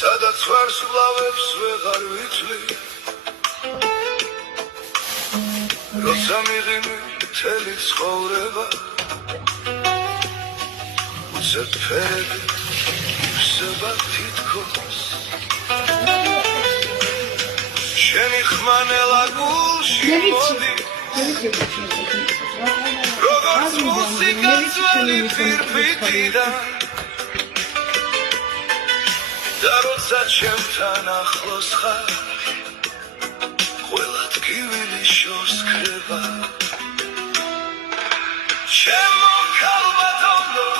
სადაც ვარსკვლავებს ვეღარ ვიცვლი როცა მიღიმი მთელი ცხოვრება უცებ ფერები ივსება თითქოს შენი ხმანელა გულში მოდი როგორც მუსიკა ძველი ფირფიტიდან და როცა ჩემთან ახლოს ხარ ყველა ტკივილი შორს ქრება ჩემო ქალბატონო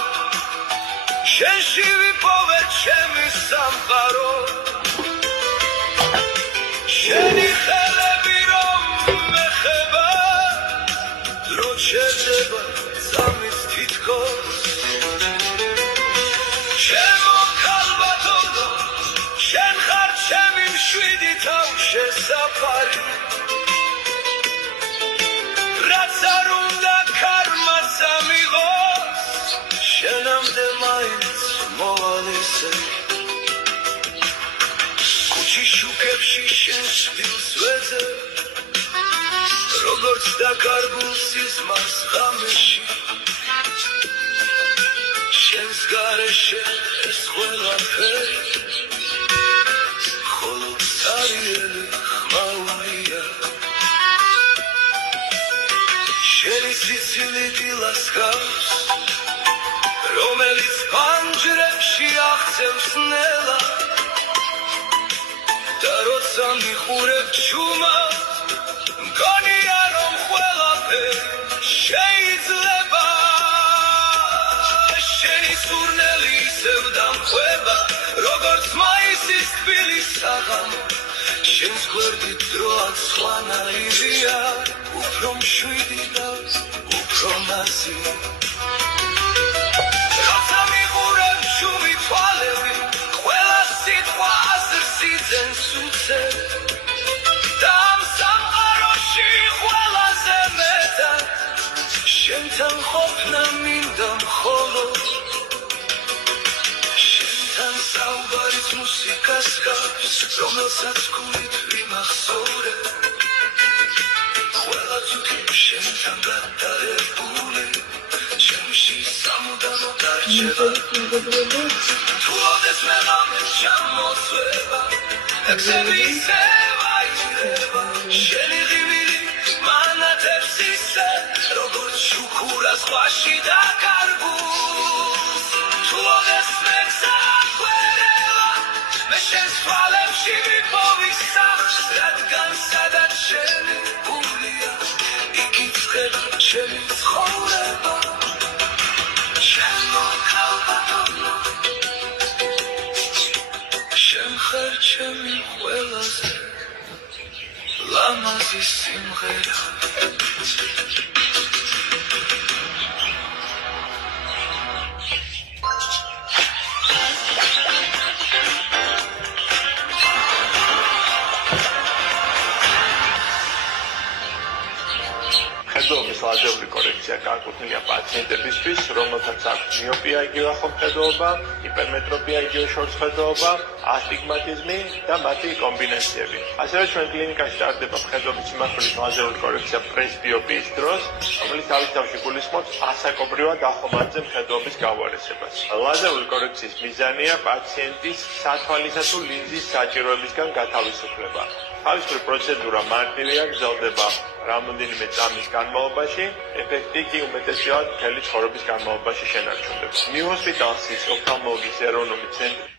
შენში ვიპოვე ჩემი სამყარო შენი ხელები რომ მეხება დრო ჩერდება სამის თითქოს შენ ხარ ჩემი მშვიდი თავშე საფარი რაც არ უნდა ქარმას ამიღოს შენამდე მაინც მოვალესე ქუჩის შუქებში შენ შვილს ვეძებ როგორც დაკარგულ სიზმარს ღამეში შენს გარეშე ეს ყველაფერი Arieli xmaulия Sheni Sicili dilaskavs Romelis panjrepshi axtsevs nela Da rotsa mixureb chuma Mgonia rom ყველაფერი შეიძლება Sheni surneli isev damxeba Როგორც მაისის თბილი საღამო შენს გვერდით დროაც ხვანაირია უფრო მშვიდი და უფრო მასი როცა მიყურებ შუმი თვალები ყველა სიტყვა აზრს იძენს უცებ და ამ სამყაროში ყველაზე მეტად შენთან ყოფნა მინდა მხოლოდ საუბარით მუსიკას გავს რომელსაც გულით ვიმახსოვრე ყველა თვით შენთან გადაერგული ჩემში სამუდამო დარჩება თუ ოდეს მეღამე ჩამოწვება ეხები ისევ აიჭრება შენი ღიმილი მანათებს ისე როგორც შუქურა ზღვაში დაკარგულს თუ ოდეს მეგზა შენს თვალებში ვიპოვი სახლს რადგან სადაც შენი გულია იკითხება ჩემი ცხოვრება ჩემო ქალბატონო შენ ხარ ჩემი ყველაზე ლამაზი სიმღერა ხედოობის ლაზერული კორექცია განკუთვნილია პაციენტებისთვის, რომელთაც აქვს მიოპია იგივე ხომხედოობა, ჰიპერმეტროპია იგივე შორსხედოობა, ასტიგმატიზმი და მათი კომბინაციები. ასევე ჩვენ კლინიკაში ტარდება ხედოობის სიმახვილის ლაზერული კორექცია პრესბიოპიის დროს, რომელიც თავის თავში გულისხმობს ასაკობრივად ახომატზე მხედოობის გავარესებას. ლაზერული კორექციის მიზანია პაციენტის სათვალისა თუ ლინზის საჭიროებისგან გათავისუფლება. თავისუფლი პროცედურა მარტივია, გრძელდება რამდენიმე წამის განმავლობაში, ეფექტი კი უმეტესად მთელი ცხოვრების განმავლობაში შენარჩუნდება. მიუჰოსპიტალსის ოფთალმოლოგიის ეროვნული ცენტრი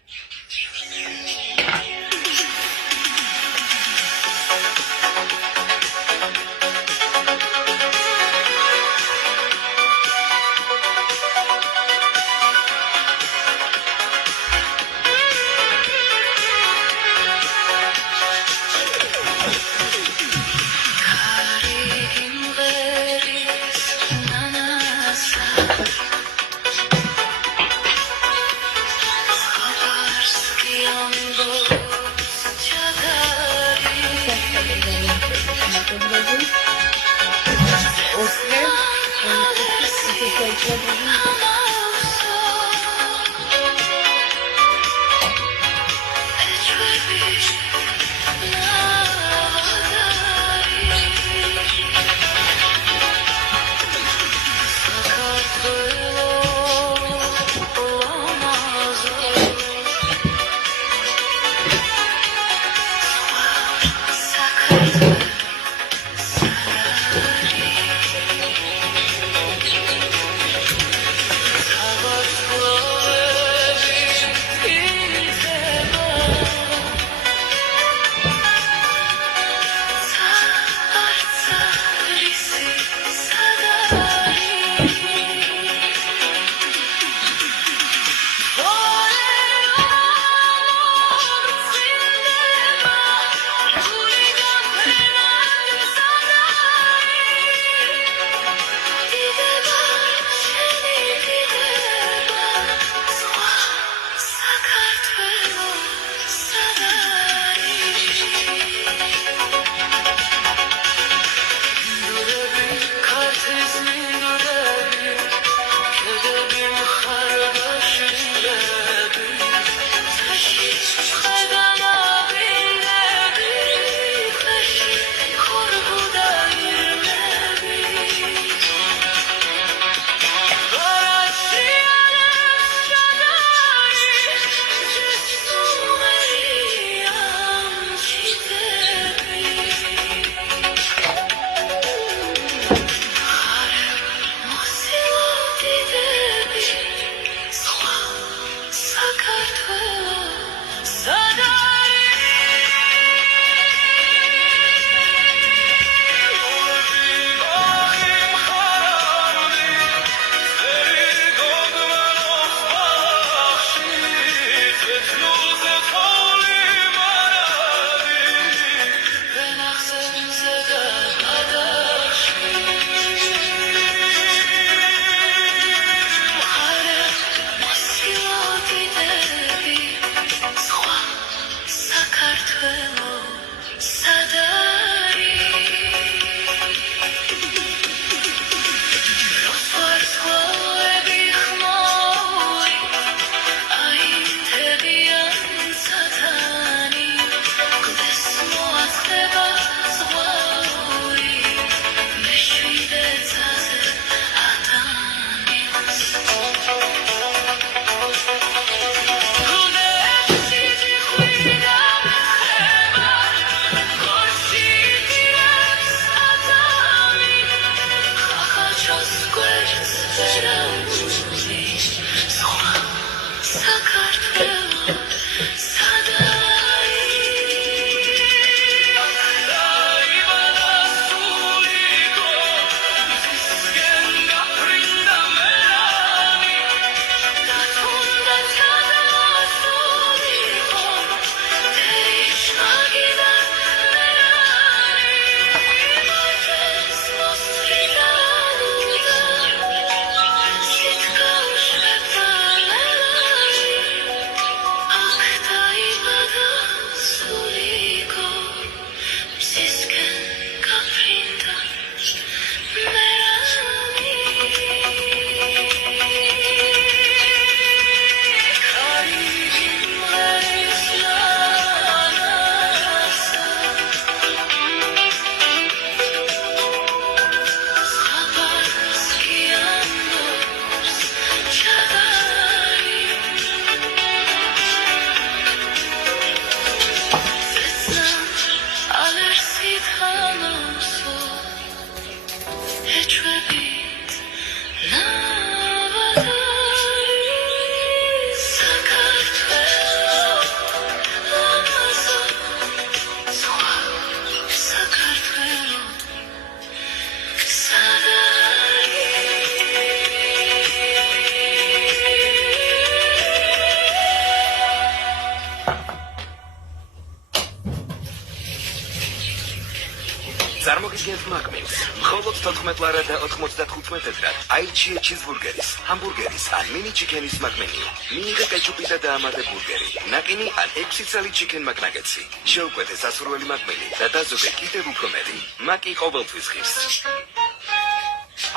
მოგიგებთ მაკმილს. მხოლოდ 14 ლარა და 95 ცენტრად. აირჩიე ჩიზბურგერის, ჰამბურგერის ან მინი ჩიქენის მაკმენიუ. მიიღე კეჩუპი და დაამატე ბურგერი. ნაკინი ან 6 წელი ჩიქენ მაკნაგეტსი. შეუკვეთე სასურველი მაკმილი და დაზოგე კიდევ უფრო მეტი. მაკი ყოველთვის ღირს.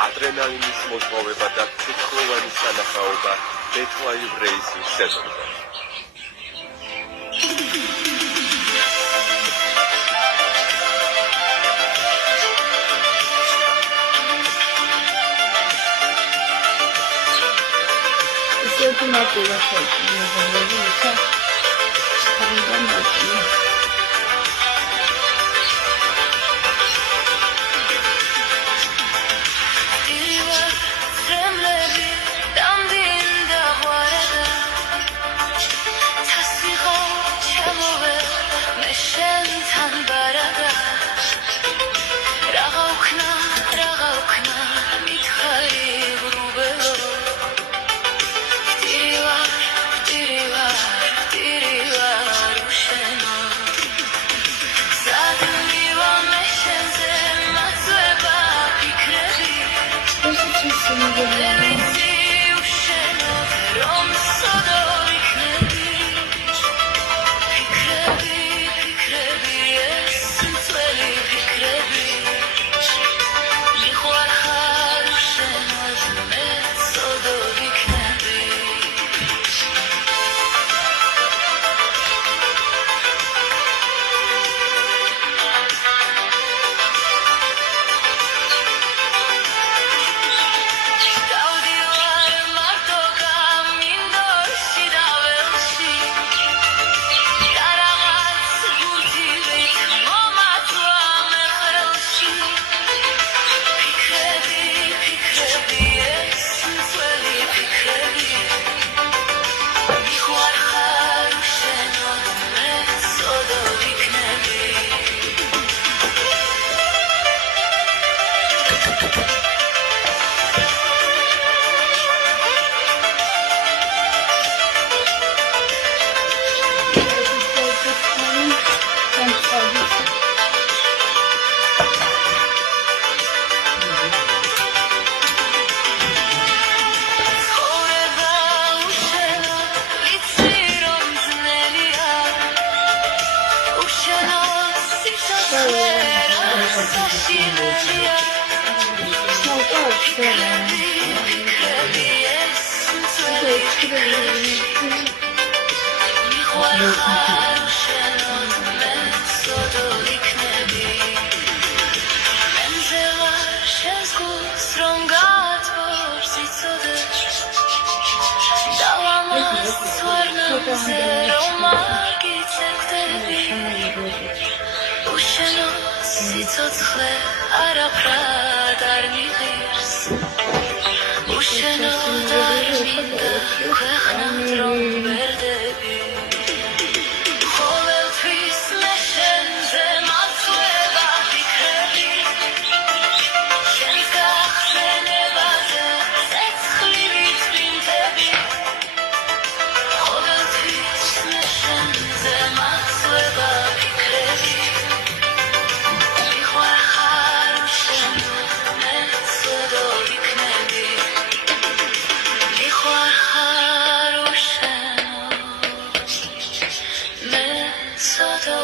ადრენალინის მოსმოვება და თვითმფრინავი სანახაობა BetLive Racing სეზონზე. So